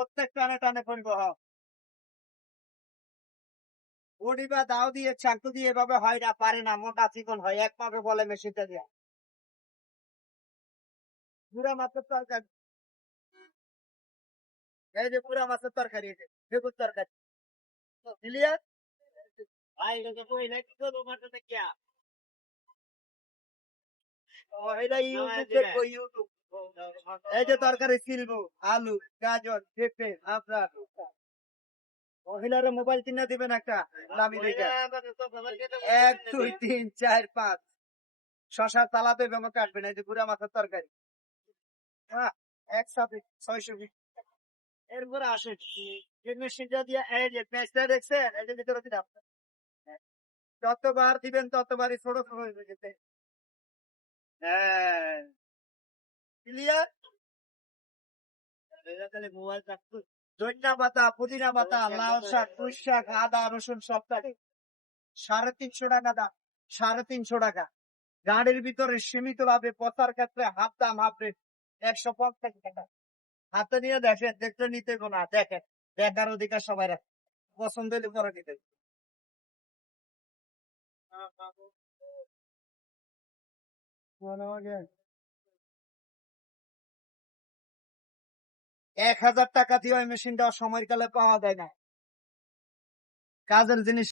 প্রত্যেক টানে টানে ফেলবো। বড়ি বা দাও দিয়ে চাকু দিয়ে এভাবে হয় না, পারে না, মোটা চিকন হয়, এক পাবে বলে মেশিনটা দিয়ে। পুরা মাছের তরকারি, এই যে পুরা মাছের তরকারি, এই যে বেগুন তরকারি ক্লিয়ার। ভাই এটা কই না কি করবো মাঠে কি এটা ইউটিউব দেখবো ইউটিউব। এই যে তরকারি ছিলবো, আলু, গাজর, পেঁপে, আপনার মহিলারা মোবাইল কিনে দিবেন একটা দামি দেখে। 1 2 3 4 5 শশা তালাতে বেমো কাটবেন। এই যে গুড়া মাছের তরকারি, হ্যাঁ, একসাথে 620। এরপরে আসে যে মেশিনটা দিয়ে, এই যে পেঁচটা দেখছেন, এই যে ভিতরে দিলাম, যতবার দিবেন ততবারই ছোট ছোট হয়ে যেতে। হ্যাঁ, ক্লিয়ার। মোবাইল ধনিয়া পাতা, পুদিনা পাতা, লাল শাক, পুঁই শাক, আদা রসুন সব থাকে 350 টাকা দাম। 350 টাকা। গাড়ির ভিতরে সীমিত ভাবে পচার ক্ষেত্রে হাফ দাম, হাফ রেট 150 টাকা। হাতে নিয়ে দেখেন, দেখতে নিতে না, দেখেন, দেখার অধিকার সবাই রাখে, পছন্দ হলে পরে নিতে। 1000 টাকা দিয়ে ওই মেশিনটা সময়ের কালে পাওয়া যায় না, কাজের জিনিস।